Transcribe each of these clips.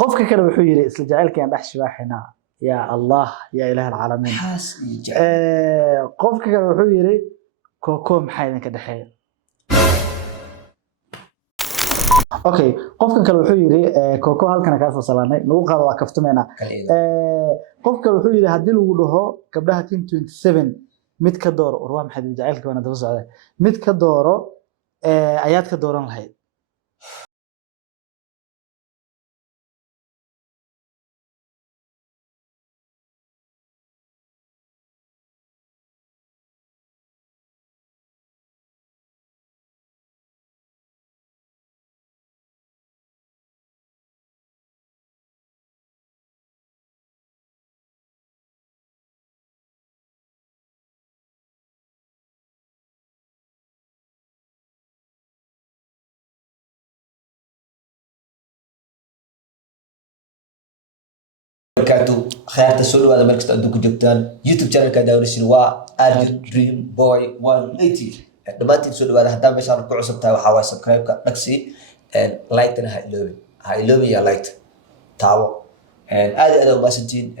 qofka kale wuxuu yiri isla jacaylkeen dhex shibaaxina ya Allah ya ilaah alcaalamiin qofka kale wuxuu yiri koko maxay idinka dhaxeeyo okay qofka kale wuxuu yiri koko halkan ka soo salaanay nagu qaado waa kaftameena qofka kale wuxuu yiri hadii lagu dhaho gabdhaha team 27 mid ka dooro urwa maxay jacaylka wana daba socday mid ka dooro ayaad ka dooran lahayd بركاتو خيارات السؤال هذا مركز عندكم جبتان يوتيوب channel كان داوريسين أرجن دريم بوي 180 دمانتي السؤال هذا حتى مش عارف كعصب تاو حواي سبسكرايب كنكسي لايك أنا هاي لوبي يا لايك تاو أنا ما سنتين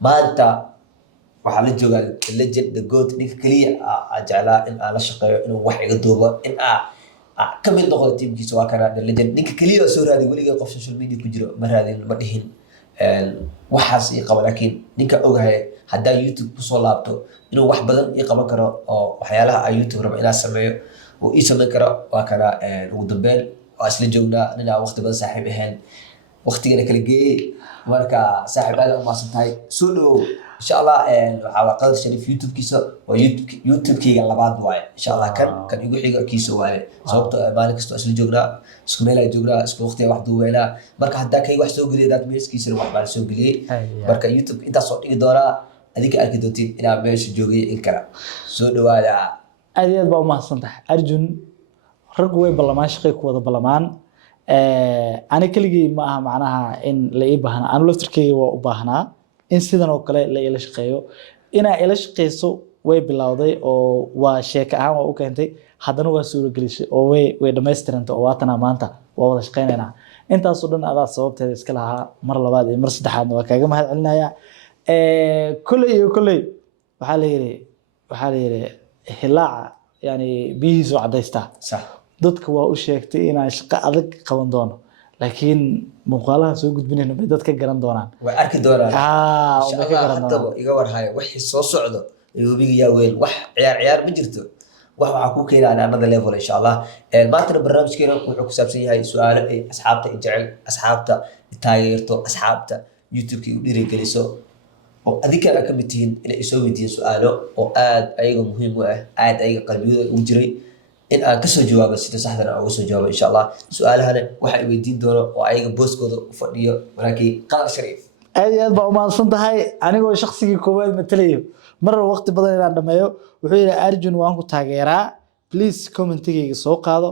ما أنت وحال جوجل الليجند ذا جود نيك كلية أجعلها إن على شقة إنه واحد يقدوبه إن كم من دخل تيم كي سواء كان الليجند نيك كلية صورة هذه ولي قف سوشيال ميديا كجرو مرة هذه المدهين waxaas ii qaba laakiin ninka ogahay hadaa YouTube ku soo laabto inuu wax badan ii qaban karo oo waxyaalaha ay YouTube raba inaan sameeyo oo ii sameyn karo waa kana ugu dambeyn waa isla joognaa ninaa waqti badan saaxiib ahayn waqtigana kala geeyay marka saaxiib aad u maasantahay soo dhow insha Allah waxaa qadar sharif YouTube kiisa oo YouTube kiiga labaad waaye insha Allah kan igu xiga kiisa waaye sababtoo maalin kasta isla joognaa isku meel ay joognaa isku waqti wax duubeynaa marka hadaa kay wax soo geliyo dad meeskiisa wax baan soo geliyay marka YouTube inta soo dhigi doona adiga arki doontiin inaa meesha joogay in kala soo dhawaada aad baa u mahadsantahay Arjun rag way balamaan shaqay ku wada balamaan ani kaligii ma aha macnaha in la ii baahna aan laftirkeyga waa u baahnaa in sidan oo kale la ila shaqeeyo ina ila shaqeyso way bilowday oo waa sheeka ahaan waa u keentay haddana waa suuro gelisay oo way dhameystirantay oo waatana maanta waa wada shaqeynayna intaas oo dhan adaa sababteeda iska lahaa mar labaad iyo mar saddexaad waa kaaga mahad celinaya kulay waxa la yiri hilaaca yani bihiisu cadaysta sax dadka waa u sheegtay inaan shaqo adag qaban doono laakiin muuqaalaha soo gudbinayno bay dadka garan doonaan way arki doonaan insha Allah hadaba iga warhayo wixii soo socdo yuubiga yaa weel wax ciyaar ma jirto wax waxa ku keenaa another level insha Allah maanta barnaamijkeena wuxuu ku saabsan yahay su'aalo ay asxaabta jecel asxaabta taageerto asxaabta YouTube-ka u dhiirigeliso oo adiga ka mid tihiin inay soo weydiiyaan su'aalo oo aad ayaga muhiim u ah aad ayaga qalbigooda u jiray in aan ka soo jawaabo sida saxda ah uga soo jawaabo insha Allah su'aalahana waxa ay weydiin doono oo ayaga booskooda u fadhiyo walaakiin qadar shariif aad baa u mahadsantahay anigoo shakhsigii koowaad matalayo mar waqti badan inaan dhameeyo wuxuu yiri Arjun waan ku taageeraa please commentigayga soo qaado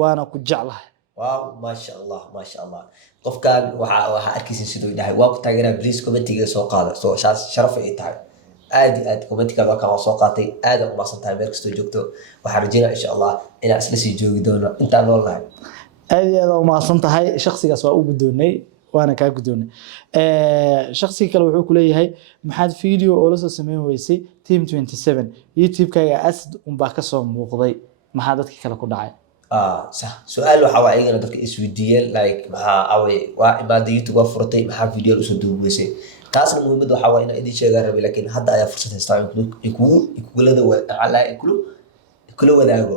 waana ku jeclahay waaw ma sha Allah qofkan waxa arkaysin sidoo dhahay waan ku taageeraa please commentigayga soo qaado soo sharaf ay tahay aad commentiga ka soo qaatay aad u maasantahay meel kasta joogto waxa rajayna insha Allah inaan isla sii joogi doono inta noolahay aad u maasantahay shakhsigaas waa u gudoonay وانا كا غدون شخصي كله wuxuu ku leeyahay maxaad video oo la soo sameyn weysay team 27 youtube kaaga asd ba ka soo muuqday maxaa dadka kale ku dhacay صح سؤال waxa waa ayagana dadka isweydiiyeen like maxaa away waa imaada youtube waa furtay maxaa video u soo duubeysay taasna muhiimadu waxa waa in idin sheegaan rabay laakiin hadda ayaa fursad haystaa in kula wadaago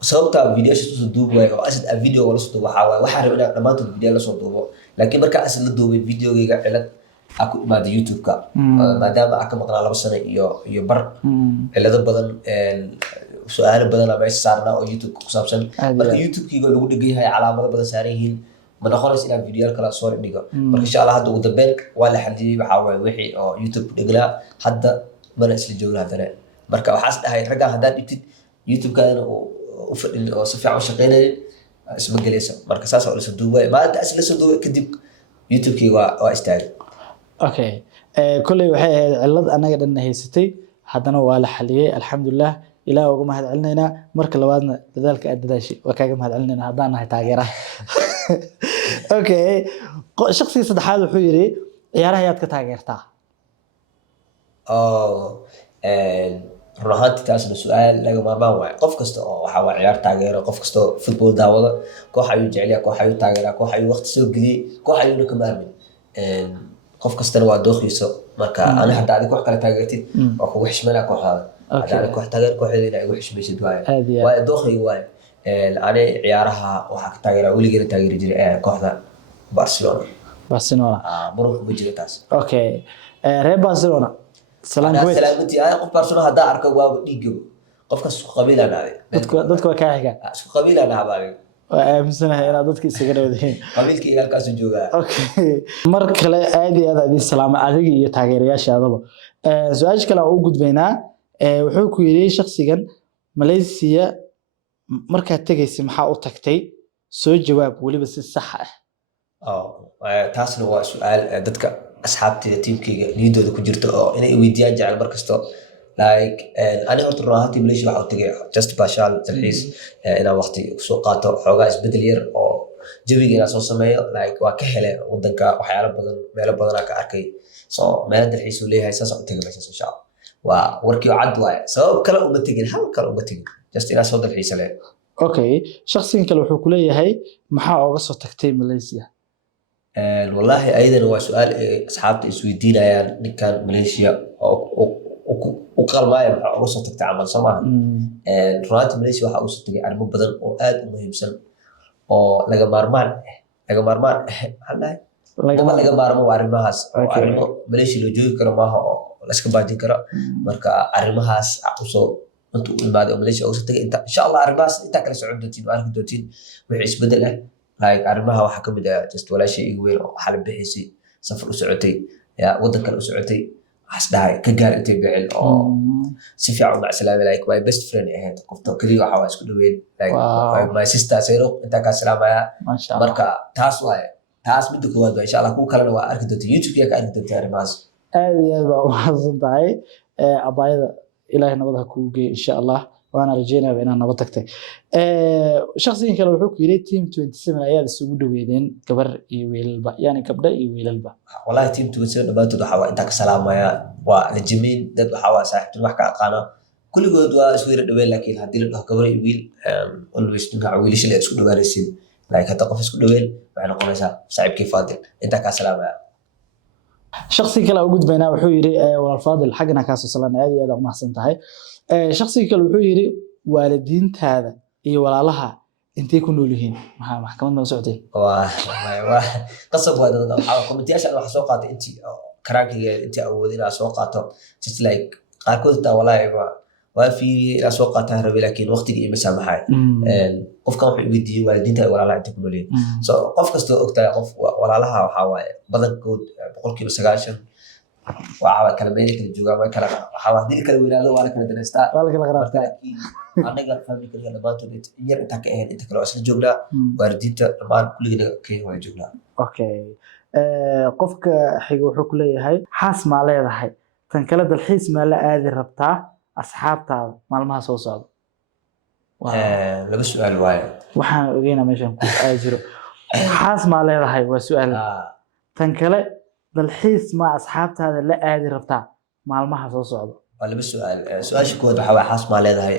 sababta video soo duubay oo asad video wala soo duubay waxa rabay dhamaantood video la soo duubo laakiin marka asad la duubay videogayga cilad aku imaada youtube-ka maadaama aka maqnaa 2 sano iyo bar cilado badan su'aalo badan ama saarna oo youtube ku saabsan marka youtube-kiga lagu dhigay yahay calaamado badan saaran yihiin ma noqonaysa inaan video kala soo dhigo marka insha Allah hadda ugu dambeyn waa la xaliyay waxa way wixii oo youtube dhignaa hadda mana isla joognaa hadana marka waxaas dhahay raga hadda dhibtid youtube-kaana oo fadhin oo si fiican u shaqeynayay isma galaysa marka saas oo la soo duubay maanta asla soo duubay kadib youtube-kiga waa istaagay okay kulay waxay ahayd cilad anaga dhan haysatay haddana waa la xaliyay alxamdulillah ilaahay ugu mahad celinayna marka labaadna dadaalka aad dadaashay waa kaaga mahad celinayna haddaan nahay taageeraha okay shakhsiga saddexaad wuxuu yiri ciyaaraha ayaad ka taageertaa oo run ahaantii taasna su-aal laga maarmaan waayo qof kasta oo waxaa waa ciyaar taageero qof kasta oo football daawada koox ayuu jecel yahay koox ayuu taageeraa koox ayuu waqti soo geliyey koox ayuuna ka maarmin qof kastana waa dooqiisa marka ani hadda adi koox kale taageertid waa kugu xishmeynaa kooxaada hadda ani koox taageer kooxeeda inaa igu xishmaysid waayo waayo dooqayga waayo ani ciyaaraha waxaa ka taageeraa weligeena taageeri jiray kooxda Barcelona muruq ma jiro taas okay reer Barcelona salaamti qof Barcelona hadda arko waa dhiigabo qofka isku qabiilana dadka waa ka xiga isku qabiilana habaayo waa aaminsanahay inaad dadka isaga dhawdeen qabiilkii halkaas jooga okay mar kale aad iyo aad idin salaamo adiga iyo taageerayaashaadaba su'aasha kale oo u gudbaynaa wuxuu ku yiri shakhsigan Malaysia markaad tagaysay maxaa u tagtay soo jawaab waliba si sax ah taasna waa su'aal dadka asxaabtayda tiimkayga niyadooda ku jirta oo inay weydiiyaan jecel markasto like ani horta run ahaantii Malaysia waxaa u tagay just bashaal dalxiis inaan waqti kusoo qaato xoogaa isbedel yar oo jawiga inaan soo sameeyo like waa ka hele wadanka waxyaalo badan meelo badanaa ka arkay so meel dalxiis uu leeyahay saas u tagay meeshaas insha Allah waa warkii cad waaye sabab kale uma tegin hal kale uma tegin just inaan soo dalxiis leh okay shakhsigan kale wuxuu ku leeyahay maxaa uga soo tagtay Malaysia والله أيضا هو سؤال أصحاب السويدين يعني كان ماليزيا وقال ما يبقى عروسة تتعامل سماها رأيت ماليزيا waxaa u soo arrimo badan oo aad u muhiimsan oo laga maarmaan laga maarmo arrimahaas oo arrimo Malaysia loo joogi karo maaha oo la iska baajin karo marka arrimahaas usoo intuu imaado Malaysia oo soo tagay inta insha Allah arrimahaas inta kala socon doontiin oo arki doontiin wixii isbedel ah like arrimaha waxa kamid ah just walaashay igu weyn oo xal bixisay safar u socotay ya wadan kale u socotay asdaay ka gaar intay bixin oo si fiican ma salaam like my best friend ahayd qofta kaliya waxa waa isku dhaweyn like my sister sayro inta ka salaamaya marka taas mid koowaad insha Allah ku kalena waa arki doontaa YouTube ka arki doontaa arrimahaas aad iyo aad baa u mahadsantahay abaayada ilaahay nabad ha kugu geeyo insha Allah وانا رجينا بيننا نبتكتك شخصيا كانوا يحكوا يري تيم 27 اياد isugu dhaweedeen gabar iyo wiilba yani gabdha iyo wiilba wallahi team 27 dhabaatood waxa waa inta ka salaamaya waa la jimiin dad waxa waa saaxiibtin wax ka aqaana kulligood waa isku yar dhaweey laakiin hadii la dhaho gabar iyo wiil always ninka wiilasha la isku dhawaanaysiin like hada qof isku dhaweyn waxay noqonaysaa saaxiibkii Faadil inta ka salaamaya shakhsi kale ugu gudbayna wuxuu yiri walaal Faadil xaqna ka soo salaanay aad iyo aad u mahadsan tahay shakhsi kale wuxuu yiri waalidiintaada iyo walaalaha intee ku nool yihiin maxaa maxkamad ma socotay waa qasab waa dad waxa komitiyasha wax soo qaatay intii karaakiga intii awoodina soo qaato just like qaarkood taa walaahi waa fiiri ila soo qaataa rabi laakiin waqtiga ima samaxay qofka wuxuu weydiiyay waalidiinta iyo walaalaha intee ku nool yihiin so qof kasta oo ogtahay qof walaalaha waxa waaye badankood 90% waa kala meeyay kala joogaa way kala waxa hadii kala weynaado waa kala dareystaa wala kala qaraabta anaga family kaliya dhabaatood yar inta ka ahayn inta kale isla joognaa waalidiinta dhamaan kulligeena ka wada joognaa okay qofka xiga wuxuu ku leeyahay xaas ma leedahay tan kale dalxiis ma la aadi rabtaa asxaabtaada maalmaha soo socda laba su'aal waaye waxaan ogeynaa meeshan ku aajiro xaas ma leedahay waa su'aal tan kale dalxiis ma asxaabtaada la aadi rabtaa maalmaha soo socda waa laba su'aal su'aasha koowaad waxa waa xaas ma leedahay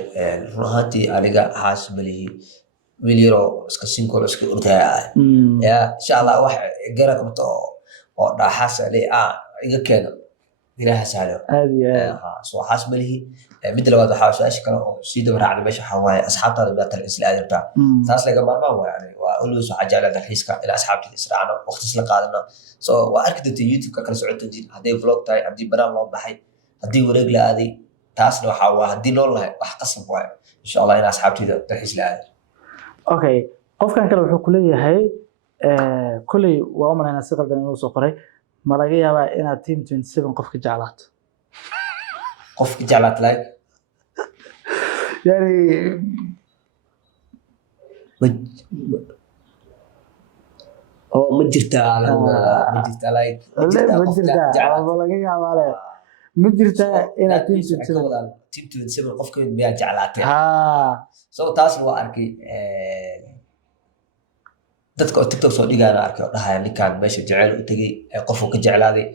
run ahaantii aniga xaas malihi wiil yaro iska single iska urtaya ya insha Allah wax gaar qabto oo dhaxaas leh iga keeno ilaaha saalo aad iyo soo xaas malihi mid labaad waxa su'aasha kale oo si daba raacday meesha waxa waaye asxaabtaada ma tal isla aadi rabtaa taas laga maarmaan waa always waxa jecel dalxiiska ila asxaabtii israacno waqti isla qaadano so waa arki doontaa YouTube ka kala socotaan hadii vlog tahay hadii baraan loo baxay hadii wareeg la aaday taasna waxa waa hadii loo lahay wax qasab waaye insha Allah ina asxaabtida dalxiis la aado okay qofkan kale wuxuu ku leeyahay kulay waa umaleynaa si qaldan inuu soo qoray ma laga yaabaa inaad team 27 qofka jeclaato qofka jeclaat like yani ma jirtaa like ma laga yaabaa ma jirtaa inaad team 27 qofka miyaa jeclaatay so taasna waa arkay dadka oo TikTok soo dhigaana arkay oo dhahaya ninkaan meesha jecel u tagay qof uu ka jeclaaday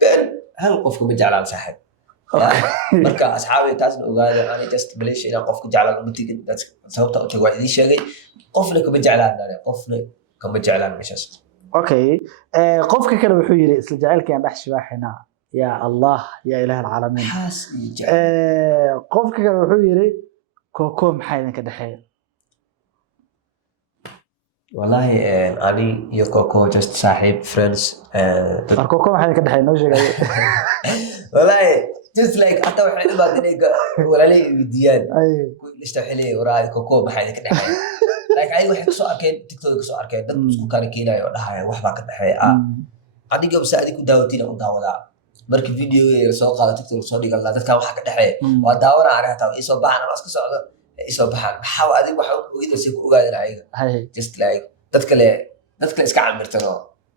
ben hal qof kuma jeclaan saaxiib marka asxaabi taasna ogaada ani just Malaysia inaan qofka jeclaan uma tigin sababta u tagay waa idin sheegay qofna kuma jeclaan meeshaas okay qofka kale wuxuu yiri isla jacaylkeen dhex shibaaxina ya Allah ya ilaah alcaalamiin qofka kale wuxuu yiri koko maxay idinka dhaxeeyo والله أنا يوكوكو just صاحب friends كوكو ما حدا كده نو شيء والله just like حتى واحد ما تنيك ولا لي فيديوهات ليش تحلي وراي كوكو ما حدا كده like أي واحد سو أركين تيك توك سو أركين ده مسكو كان كينا يقول هاي واحد ما كده حي عندي قبل ساعة ديكو داوتينا وداودا مركي فيديو يرسل قال تيك توك صديق الله ده كان واحد كده حي وداورنا عليها تاو إيش بحنا ماسك سعودة isoo baxaan maxaa adiga waxa uu idin si ku ogaadin ayaga just like dadka iska camirtano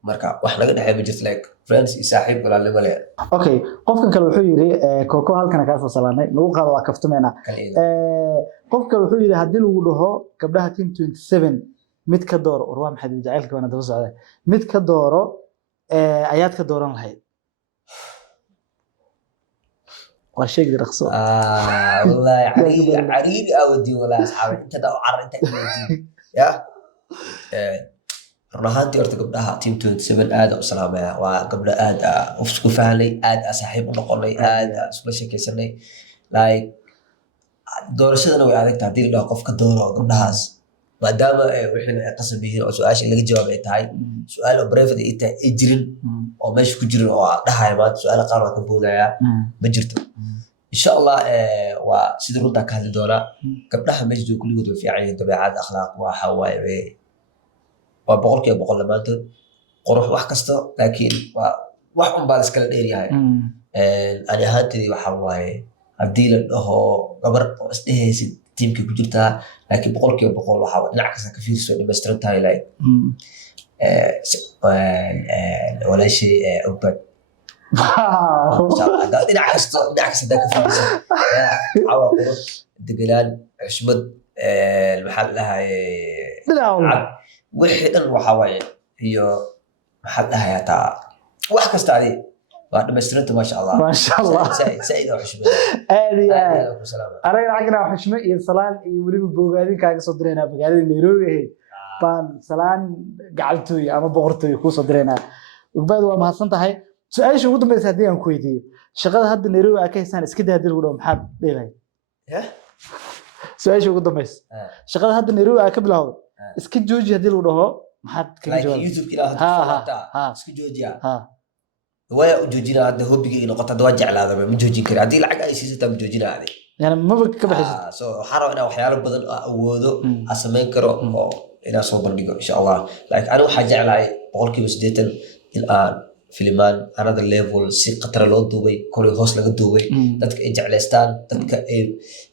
marka wax laga dhaxay ma jirto like friends iyo saaxiib walaalnimo leh okay qofkan kale wuxuu yiri koko halkan ka soo salaanay nagu qaado waa kaftumeena qofka wuxuu yiri hadii lagu dhaho gabdhaha team 27 mid ka door war waa maxay jacaylka wana daba socday mid ka dooro ayaad ka dooran lahayd وشيء رخصو والله عريبي أودي ولا أصحابي أنت ده عرّنت أودي يا رهانتي أرتقب لها تيم 27 آد وسلامة وقبل آد أفسكو فعلي آد أصحاب نقولي آد سكول شيء كيسني like دور شدنا ويعرف تعديل له قف كدوره قبل هاز ما دام وحنا قصد به أو سؤال اللي جواب إنتهاي سؤال بريفد إنت إجرين أو مش كجرين أو ده هاي ما سؤال قارن كبودا يا بجرته إن شاء الله وسيدرون تاك هذه الدورة قبلها مجد كل جود في عين طبيعات أخلاق وحواي وبقول لما أنت قروح وحكسته لكن وحهم بالس كلا ديري هاي أنا هاتي وحواي أبديل إنه قبر استهي تيم كي كجرتها لكن بقول وحواي نعكس كثير سؤال مسترد هاي لاي ولا شيء أوبن نعكس ذاك الفرصة عوا قرص دقلان عشمد المحل لها وحدا وحواي هي محل لها يا تا وحكست عليه بعد ما استرنت ما شاء الله ما شاء الله سعيد وحشمد هذه أنا عقنا وحشمد يصلان يولي بوجادين كاج صدرنا بقالي نيروبي بان صلان قعدتوي أما بقرتوي كو صدرنا وبعد ما حصلت هاي سؤال شو قدام بس هدي أنا كويتي شغال هاد نيروبي أكيد إسكده هدي الغدوم محب ليه سؤال شو قدام بس شغال هاد نيروبي أكيد بلاو إسكت جوجي هدي الغدوم محب كم جوال يوتيوب كده ها إسكت جوجي ها ويا جوجينا هذا هو بيجي نقطة دواجع على هذا من جوجين كده هدي العق أي شيء تام جوجينا هذه يعني ما بك كبح سو حرام أنا وحياله بدل أودو أسمين كرو إلى صوب البيجو إن شاء الله like أنا وحاجة على بقول كي بس ديتن الآن فيلمان another level si qatar loo duubay kori hoos laga duubay dadka ay jecleystaan dadka ay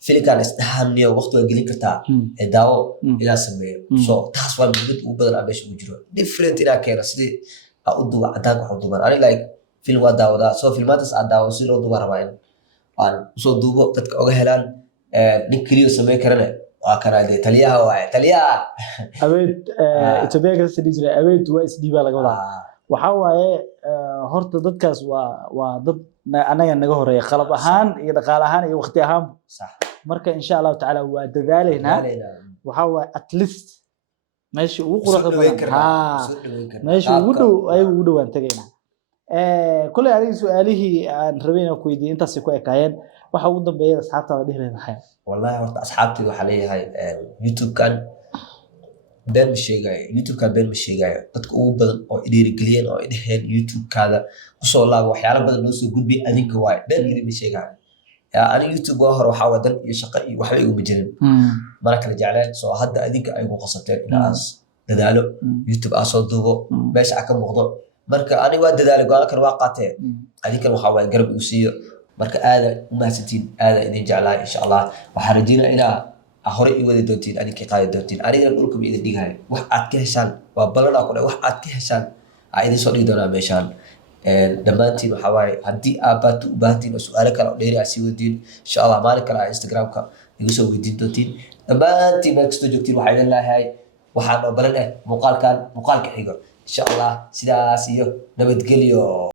filkan isdahamiyo waqti way gelin kartaa ee daawo ila sameeyo so taas waa mid ugu badan abeesh ugu jiro different ila keena sidii u duuba cadaan wax u duuban ani like film waa daawada so filmadas aan daawo si loo duuba rabaa in aan soo duubo dadka oga helaan nin kaliya sameey karana waa kana taliyaha abeed Ethiopia ka sidii jiray abeed waa isdiiba laga wadaa waxa waaye horta dadkaas waa dad anaga naga horeeyay qalab ahaan iyo dhaqaal ahaan iyo waqti ahaan sax marka insha Allah taala waa dadaaleyna waxa waaye at least meeshii ugu quruxda badan meeshii ugu dhow ay ugu dhawaan tagayna kulli adiga su'aalihii aan rabeyna ku weydiin intaas ku ekaayeen waxa ugu dambeeyay asxaabtaada dhihleedahay wallahi horta asxaabtaydu waxa leeyahay YouTube kan been ma sheegayo YouTube ka been ma sheegayo dadka ugu badan oo dhiirigeliyeen oo idhaheen YouTube kaada ku soo laabo waxyaalo badan loo soo gudbi adinka waay been ma sheegayo ani YouTube waa hore waxa wadan iyo shaqo iyo waxba igu jirin mara kala jecleen soo hadda adinka ay ugu qasateen inaas dadaalo YouTube soo duubo meesha ka muuqdo marka ani waa dadaalo go'aan kan waa qaatay adinka waxa way garab igu siiyo marka aad u mahadsantiin aad idin jeclaa insha Allah waxa rajayna ilaa hore i wadi doontiin adinka qaadi doontiin aniga dhulka bi idin dhigahay wax aad ka heshaan waa balana kale wax aad ka heshaan ay idin soo dhigi doonaa meeshaan dhamaantiin waxa waaye haddii aad u baahantiin su'aalo kale oo dheeri ah sii wadiin insha Allah maalin kale Instagram-ka igu soo weydiin doontiin dhamaantiin meel kasta joogtiin waxa idin leeyahay waxaan oo balan muuqaalkan muuqaalka xigo insha Allah sidaas iyo nabadgelyo